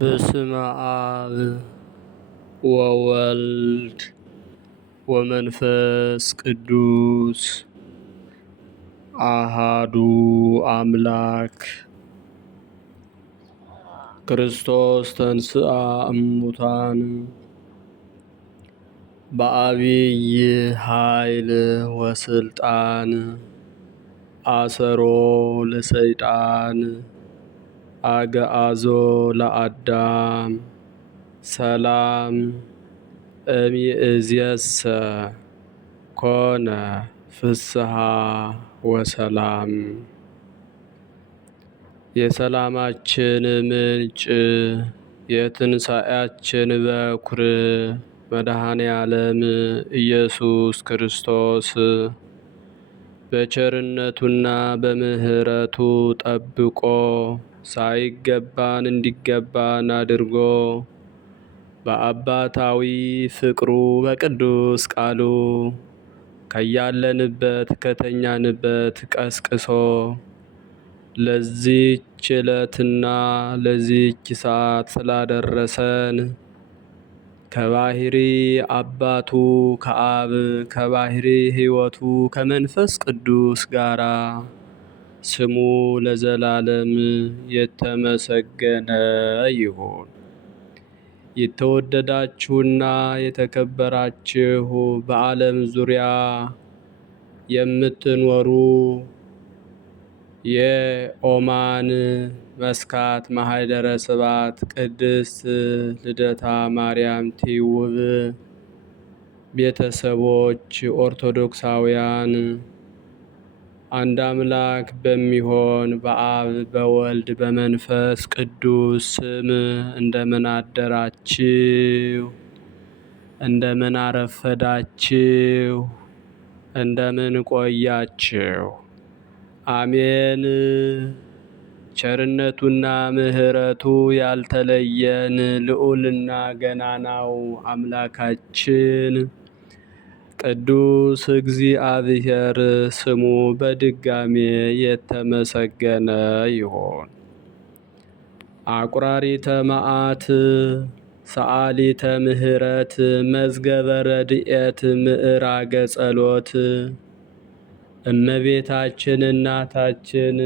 በስመ አብ ወወልድ ወመንፈስ ቅዱስ አሃዱ አምላክ። ክርስቶስ ተንሥአ እሙታን በዐቢይ ኃይል ወስልጣን አሰሮ ለሰይጣን አግዓዞ ለአዳም ሰላም እምይእዜሰ ኮነ ፍስሐ ወሰላም። የሰላማችን ምንጭ የትንሣኤያችን በኩር መድኃኔ ዓለም ኢየሱስ ክርስቶስ በቸርነቱና በምሕረቱ ጠብቆ ሳይገባን እንዲገባን አድርጎ በአባታዊ ፍቅሩ በቅዱስ ቃሉ ከያለንበት ከተኛንበት ቀስቅሶ ለዚህች ዕለትና ለዚህች ሰዓት ስላደረሰን ከባሕሪ አባቱ ከአብ ከባሕሪ ሕይወቱ ከመንፈስ ቅዱስ ጋራ ስሙ ለዘላለም የተመሰገነ ይሁን። የተወደዳችሁና የተከበራችሁ በዓለም ዙሪያ የምትኖሩ የኦማን መስካት ማኅደረ ስብሐት ቅድስት ልደታ ማርያም ትውብ ቤተሰቦች ኦርቶዶክሳውያን አንድ አምላክ በሚሆን በአብ በወልድ በመንፈስ ቅዱስ ስም እንደምን አደራችሁ? እንደምን አረፈዳችሁ? እንደምን ቆያችሁ? አሜን። ቸርነቱና ምሕረቱ ያልተለየን ልዑልና ገናናው አምላካችን ቅዱስ እግዚአብሔር ስሙ በድጋሜ የተመሰገነ ይሁን። አቁራሪተ መዓት ሰዓሊተ ምሕረት መዝገበ ረድኤት ምዕራገ ጸሎት እመቤታችን እናታችን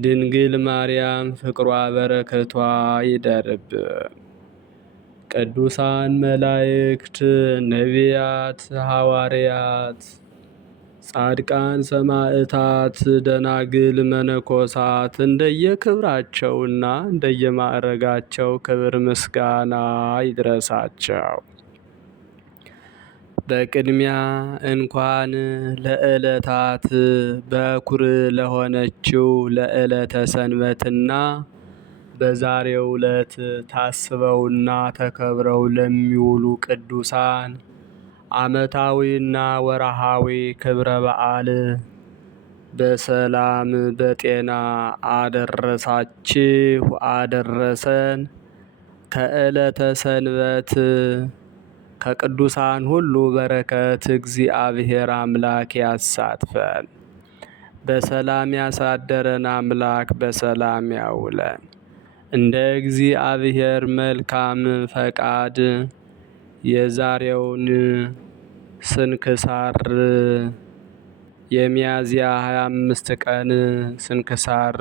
ድንግል ማርያም ፍቅሯ በረከቷ ይደርብን። ቅዱሳን መላእክት፣ ነቢያት፣ ሐዋርያት፣ ጻድቃን፣ ሰማዕታት፣ ደናግል፣ መነኮሳት እንደየክብራቸውና እንደየማዕረጋቸው ክብር ምስጋና ይድረሳቸው። በቅድሚያ እንኳን ለዕለታት በኩር ለሆነችው ለዕለተ ሰንበትና በዛሬው ዕለት ታስበውና ተከብረው ለሚውሉ ቅዱሳን ዓመታዊና ወርሃዊ ክብረ በዓል በሰላም በጤና አደረሳችሁ አደረሰን። ከዕለተ ሰንበት ከቅዱሳን ሁሉ በረከት እግዚአብሔር አምላክ ያሳትፈን። በሰላም ያሳደረን አምላክ በሰላም ያውለን። እንደ እግዚአብሔር መልካም ፈቃድ የዛሬውን ስንክሳር የሚያዝያ 25 ቀን ስንክሳር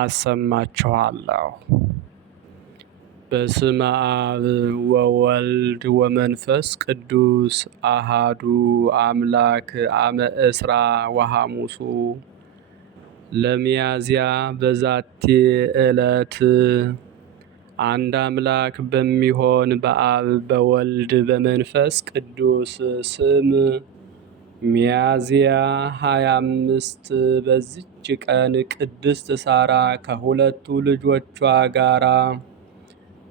አሰማችኋለሁ። በስመ አብ ወወልድ ወመንፈስ ቅዱስ አሃዱ አምላክ አመ እስራ ወሐሙሱ ለሚያዝያ በዛቲ ዕለት አንድ አምላክ በሚሆን በአብ በወልድ በመንፈስ ቅዱስ ስም ሚያዝያ 25 በዚች ቀን ቅድስት ሳራ ከሁለቱ ልጆቿ ጋራ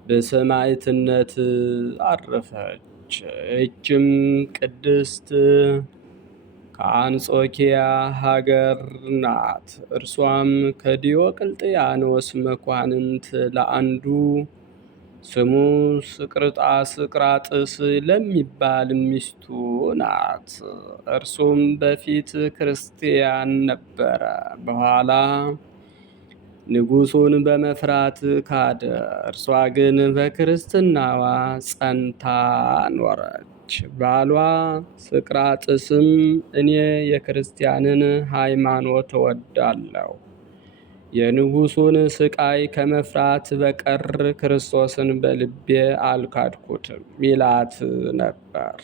በሰማዕትነት አረፈች። ይህችም ቅድስት ከአንጾኪያ ሀገር ናት። እርሷም ከዲዮቅልጥያኖስ መኳንንት ለአንዱ ስሙ ስቅራጥስ ለሚባል ሚስቱ ናት። እርሱም በፊት ክርስቲያን ነበረ። በኋላ ንጉሡን በመፍራት ካደ። እርሷ ግን በክርስትናዋ ጸንታ ኖረች። ባሏ ስቅራጥስም እኔ የክርስቲያንን ሃይማኖት እወዳለሁ፣ የንጉሡን ስቃይ ከመፍራት በቀር ክርስቶስን በልቤ አልካድኩትም ይላት ነበር።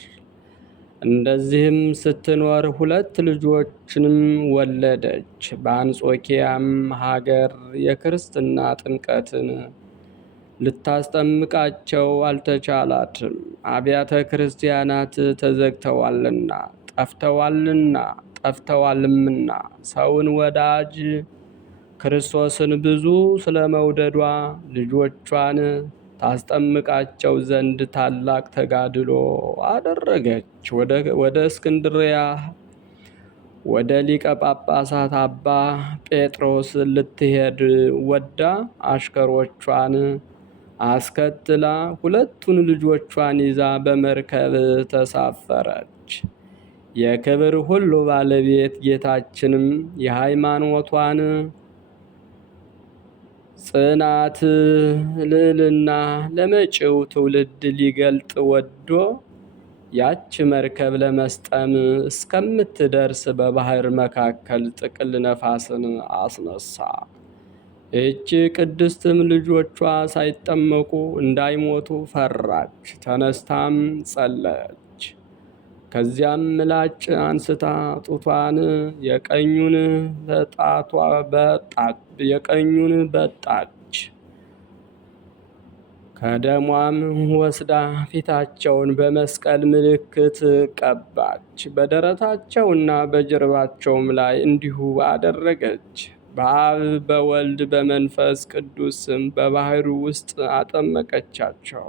እንደዚህም ስትኖር 2 ልጆችንም ወለደች። በአንጾኪያም ሀገር የክርስትና ጥምቀትን ልታስጠምቃቸው አልተቻላትም። አብያተ ክርስቲያናት ተዘግተዋልና ጠፍተዋልምና ሰውን ወዳጅ ክርስቶስን ብዙ ስለመውደዷ ልጆቿን ታስጠምቃቸው ዘንድ ታላቅ ተጋድሎ አደረገች። ወደ እስክንድርያ ወደ ሊቀ ጳጳሳት አባ ጴጥሮስ ልትሄድ ወዳ አሽከሮቿን አስከትላ 2ቱን ልጆቿን ይዛ በመርከብ ተሳፈረች። የክብር ሁሉ ባለቤት ጌታችንም የሃይማኖቷን ጽናት ልዕልና ለመጪው ትውልድ ሊገልጥ ወዶ ያች መርከብ ለመስጠም እስከምትደርስ በባህር መካከል ጥቅል ነፋስን አስነሳ። ይህች ቅድስትም ልጆቿ ሳይጠመቁ እንዳይሞቱ ፈራች። ተነስታም ጸለየች። ከዚያም ምላጭ አንስታ ጡቷን የቀኙን በጣች። ከደሟም ወስዳ ፊታቸውን በመስቀል ምልክት ቀባች። በደረታቸውና በጀርባቸውም ላይ እንዲሁ አደረገች። በአብ በወልድ በመንፈስ ቅዱስ ስም በባሕሩ ውስጥ አጠመቀቻቸው።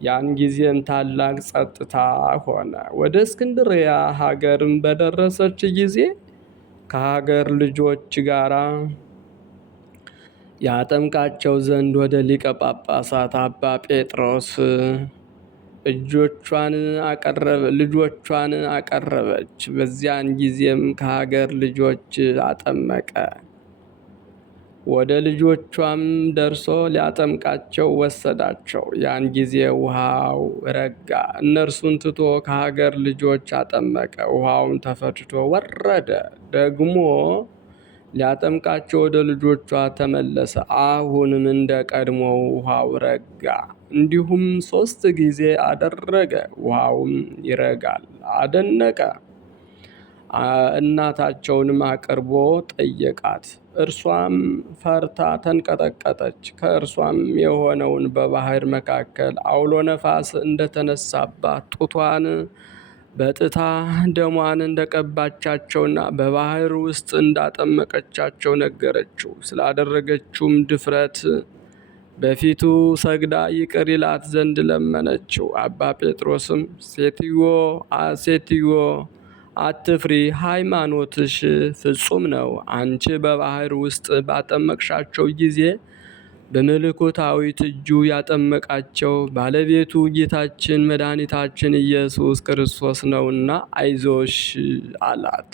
ያን ጊዜም ታላቅ ጸጥታ ሆነ። ወደ እስክንድርያ ሀገርም በደረሰች ጊዜ ከሀገር ልጆች ጋር ያጠምቃቸው ዘንድ ወደ ሊቀ ጳጳሳት አባ ጴጥሮስ ልጆቿን አቀረበች። በዚያን ጊዜም ከሀገር ልጆች አጠመቀ። ወደ ልጆቿም ደርሶ ሊያጠምቃቸው ወሰዳቸው። ያን ጊዜ ውሃው ረጋ። እነርሱን ትቶ ከሀገር ልጆች አጠመቀ። ውሃውን ተፈትቶ ወረደ። ደግሞ ሊያጠምቃቸው ወደ ልጆቿ ተመለሰ። አሁንም እንደ ቀድሞው ውሃው ረጋ። እንዲሁም 3 ጊዜ አደረገ። ውሃውም ይረጋል። አደነቀ። እናታቸውንም አቅርቦ ጠየቃት። እርሷም ፈርታ ተንቀጠቀጠች። ከእርሷም የሆነውን በባህር መካከል አውሎ ነፋስ እንደተነሳባት ጡቷን በጥታ ደሟን እንደቀባቻቸውና በባህር ውስጥ እንዳጠመቀቻቸው ነገረችው። ስላደረገችውም ድፍረት በፊቱ ሰግዳ ይቅር ይላት ዘንድ ለመነችው። አባ ጴጥሮስም ሴትዮ አትፍሪ፣ ሃይማኖትሽ ፍጹም ነው። አንቺ በባህር ውስጥ ባጠመቅሻቸው ጊዜ በመለኮታዊት እጁ ያጠመቃቸው ባለቤቱ ጌታችን መድኃኒታችን ኢየሱስ ክርስቶስ ነውና አይዞሽ አላት።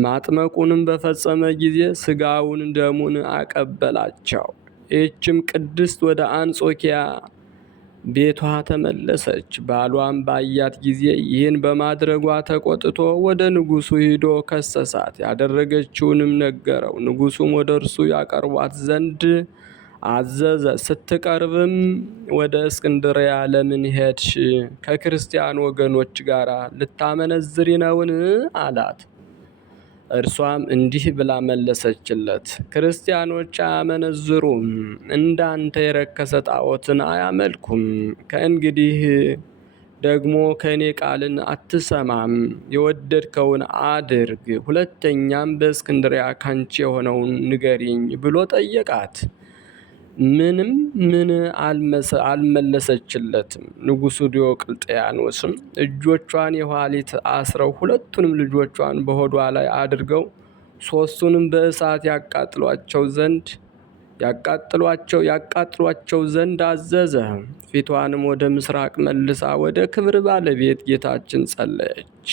ማጥመቁንም በፈጸመ ጊዜ ሥጋውን ደሙን አቀበላቸው። ይህችም ቅድስት ወደ አንጾኪያ ቤቷ ተመለሰች። ባሏም ባያት ጊዜ ይህን በማድረጓ ተቆጥቶ ወደ ንጉሡ ሂዶ ከሰሳት። ያደረገችውንም ነገረው። ንጉሡም ወደ እርሱ ያቀርቧት ዘንድ አዘዘ። ስትቀርብም ወደ እስክንድርያ ለምን ሄድሽ? ከክርስቲያን ወገኖች ጋር ልታመነዝሪ ነውን? አላት። እርሷም እንዲህ ብላ መለሰችለት፣ ክርስቲያኖች አያመነዝሩም፣ እንዳንተ የረከሰ ጣዖትን አያመልኩም። ከእንግዲህ ደግሞ ከእኔ ቃልን አትሰማም። የወደድከውን አድርግ። ሁለተኛም በእስክንድርያ ካንቺ የሆነውን ንገሪኝ ብሎ ጠየቃት። ምን አልመለሰችለትም። ንጉሡ ዲዮቅልጥያኖስም እጆቿን የኋሊት አስረው 2ቱንም ልጆቿን በሆዷ ላይ አድርገው 3ቱንም በእሳት ያቃጥሏቸው ዘንድ አዘዘ። ፊቷንም ወደ ምስራቅ መልሳ ወደ ክብር ባለቤት ጌታችን ጸለየች።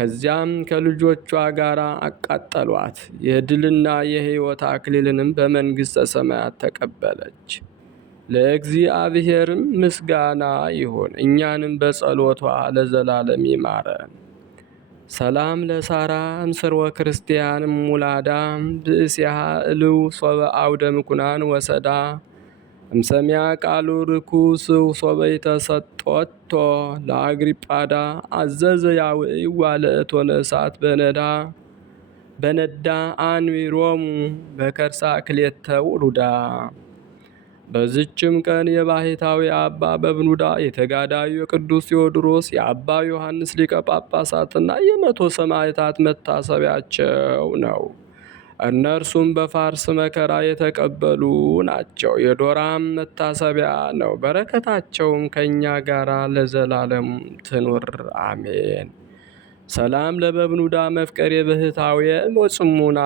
ከዚያም ከልጆቿ ጋር አቃጠሏት። የድልና የሕይወት አክሊልንም በመንግሥተ ሰማያት ተቀበለች። ለእግዚአብሔርም ምስጋና ይሁን፣ እኛንም በጸሎቷ ለዘላለም ይማረን። ሰላም ለሳራ እምስርወ ክርስቲያን ሙላዳ ብእሲሃ እልው ሶበ አውደ ምኩናን ወሰዳ እምሰሚያ ቃሉ ርኩስ ሶበ ተሰጦቶ ለአግሪጳዳ አዘዘ ያውዕዋ ለእቶነ እሳት በነዳ አንዊሮሙ በከርሳ ክሌተ ውሉዳ። በዝችም ቀን የባሕታዊ አባ በብኑዳ የተጋዳዩ የቅዱስ ቴዎድሮስ የአባ ዮሐንስ ሊቀ ጳጳሳትና የ100 ሰማዕታት መታሰቢያቸው ነው። እነርሱም በፋርስ መከራ የተቀበሉ ናቸው። የዶራም መታሰቢያ ነው። በረከታቸውም ከእኛ ጋር ለዘላለም ትኑር አሜን። ሰላም ለበብኑዳ መፍቀሬ ብህታዊ ወጽሙና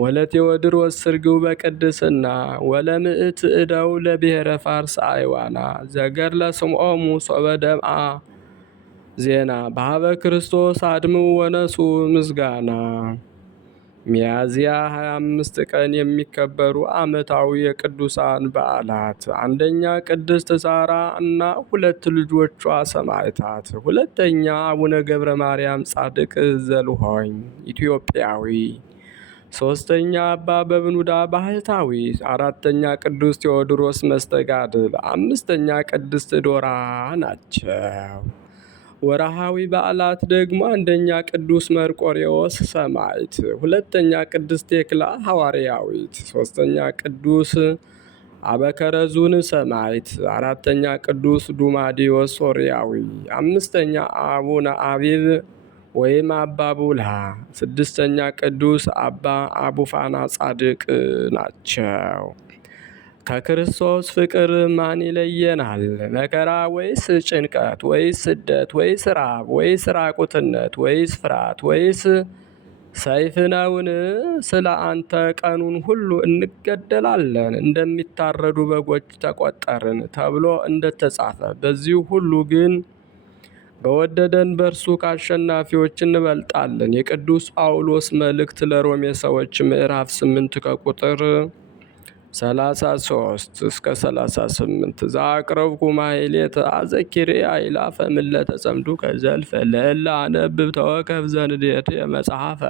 ወለቴዎድሮስ ስርግው በቅድስና ወለምእት እደው ለብሔረ ፋርስ አይዋና ዘገር ለስምዖሙ ሶበ ደምአ ዜና በሀበ ክርስቶስ አድምው ወነሱ ምስጋና። ሚያዝያ 25 ቀን የሚከበሩ ዓመታዊ የቅዱሳን በዓላት፣ አንደኛ ቅድስት ሳራ እና 2 ልጆቿ ሰማዕታት። ሁለተኛ አቡነ ገብረ ማርያም ጻድቅ ዘልሆኝ ኢትዮጵያዊ። ሶስተኛ አባ በብኑዳ ባህታዊ። አራተኛ ቅዱስ ቴዎድሮስ መስተጋድል። አምስተኛ ቅድስት ዶራ ናቸው። ወርሃዊ በዓላት ደግሞ አንደኛ ቅዱስ መርቆሬዎስ ሰማዕት፣ ሁለተኛ ቅድስት ቴክላ ሐዋርያዊት፣ ሶስተኛ ቅዱስ አበከረዙን ሰማዕት፣ አራተኛ ቅዱስ ዱማዲዮስ ሶርያዊ፣ አምስተኛ አቡነ አቢብ ወይም አባ ቡልሃ፣ ስድስተኛ ቅዱስ አባ አቡፋና ጻድቅ ናቸው። ከክርስቶስ ፍቅር ማን ይለየናል? መከራ ወይስ ጭንቀት ወይስ ስደት ወይስ ራብ ወይስ ራቁትነት ወይስ ፍርሃት ወይስ ሰይፍ ነውን? ስለ አንተ ቀኑን ሁሉ እንገደላለን፣ እንደሚታረዱ በጎች ተቆጠርን ተብሎ እንደተጻፈ፣ በዚህ ሁሉ ግን በወደደን በእርሱ ከአሸናፊዎች እንበልጣለን። የቅዱስ ጳውሎስ መልእክት ለሮሜ ሰዎች ምዕራፍ 8 ከቁጥር 33 እስከ 38 ዘአቅረብኩ ማሕሌተ አዘኪሬ አእላፈ ምለተ ጸምዱከ ዘልፈ ለእለ አነብብ ተወከፍ ዘንዴቴ መጽሐፈ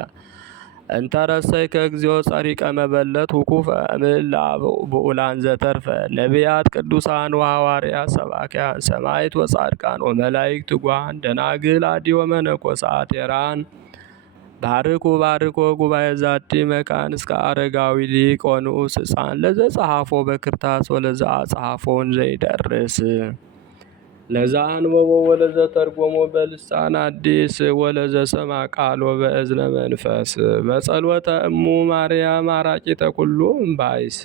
እንተረሰይከ እግዚኦ ጸሪቀ መበለት ውኩፈ እምእለ ብኡላን ዘተርፈ ነቢያት ቅዱሳን ወሐዋርያት ሰባክያን ሰማዕት ወጻድቃን ወመላእክት ትጉሃን ደናግል አድዮ መነኮሳት ቴራን ባርኩ ባርኮ ጉባኤ ዛቲ መካን እስከ አረጋዊ ሊቅ ወንዑስ ሕፃን ለዘ ጸሐፎ በክርታስ ወለዘ አጽሐፎን ዘይደርስ ለዛ አንበቦ ወለዘ ተርጎሞ በልሳን አዲስ ወለዘ ሰማ ቃሎ በእዝነ መንፈስ በጸሎተ እሙ ማርያም አራቂተ ኩሉ እምባይስ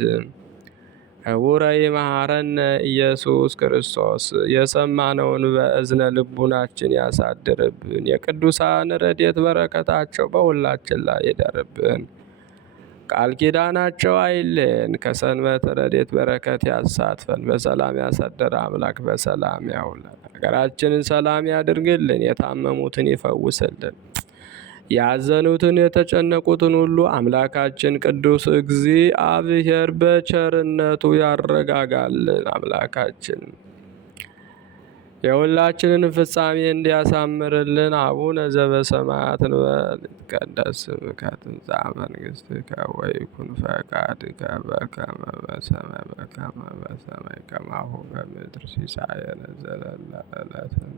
ህቡረ ይመሐረነ ኢየሱስ ክርስቶስ። የሰማነውን በእዝነ ልቡናችን ያሳድርብን። የቅዱሳን ረድኤት በረከታቸው በሁላችን ላይ ይደርብን። ቃል ኪዳናቸው አይለየን። ከሰንበት ረድኤት በረከት ያሳትፈን። በሰላም ያሳደረ አምላክ በሰላም ያውለን። ሀገራችንን ሰላም ያድርግልን። የታመሙትን ይፈውስልን። ያዘኑትን የተጨነቁትን ሁሉ አምላካችን ቅዱስ እግዚአብሔር በቸርነቱ ያረጋጋልን። አምላካችን የሁላችንን ፍጻሜ እንዲያሳምርልን። አቡነ ዘበሰማያት እንበል። ይትቀደስ ስምከ ትምጻእ መንግሥትከ ወይኩን ፈቃድከ በከመ በሰማይ ከማሁ በምድር ሲሳየነ ዘለለ ዕለትነ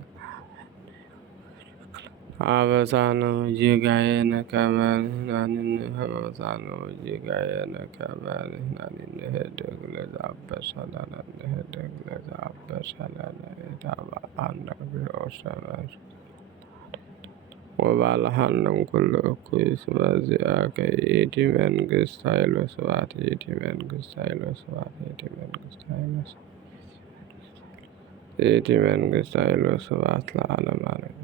አበሳነ ወጌጋየነ ከመ ንሕነኒ አበሳነ ወጌጋየነ ከመ ንሕነኒ ንህድግ ለዘአበሰ ለነ ንህድግ ለዘአበሰ ለነ ኢታብአነ እግዚኦ ወባልሐነም ኩሉ እኩይ እስመ ዚአከ ይእቲ መንግሥት ኃይል ወስብሐት ይእቲ መንግሥት ኃይል ወስብሐት ይእቲ መንግሥት ኃይል ወስብሐት ይእቲ መንግሥት ኃይል ወስብሐት ለዓለመ ዓለም።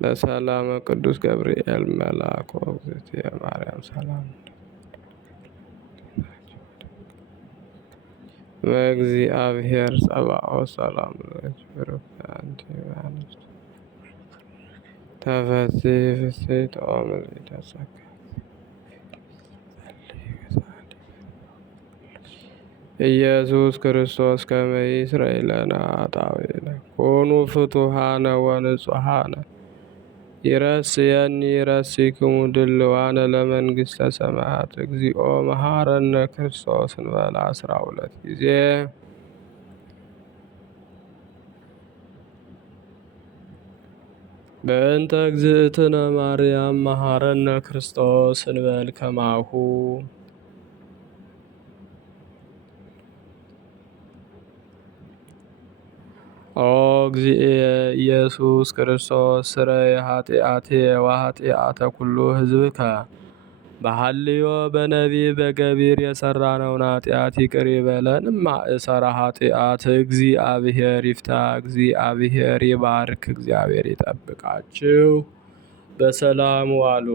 ለሰላመ ቅዱስ ገብርኤል መልአክ ወእግዝእትየ ማርያም ሰላም እግዚአብሔር ጸባኦት ሰላም ለኪ አንቲ ተፈሲ ፍስሕት ኦ ምልዕተ ጸጋ ኢየሱስ ክርስቶስ ከመ ይስረይ ለነ ኃጣውኢነ ኮኑ ፍቱሐነ ወንጹሐነ ይረስየኒ ይረስይክሙ ድልዋነ ለመንግሥተ ሰማያት እግዚኦ መሐረነ ክርስቶስ እንበለ 12 ጊዜ። በእንተ እግዝእትነ ማርያም መሐረነ ክርስቶስ እንበል ከማሁ። ኦ እግዚእየ ኢየሱስ ክርስቶስ ስረይ ኃጢአቴ ወኃጢአተ ኩሉ ሕዝብከ በሐልዮ በነቢብ በገቢር የሠራነውን ኃጢአት ይቅር ይበለን። ማእሰረ ኃጢአት እግዚአብሔር ይፍታ። እግዚአብሔር ይባርክ። እግዚአብሔር ይጠብቃችሁ። በሰላም ዋሉ።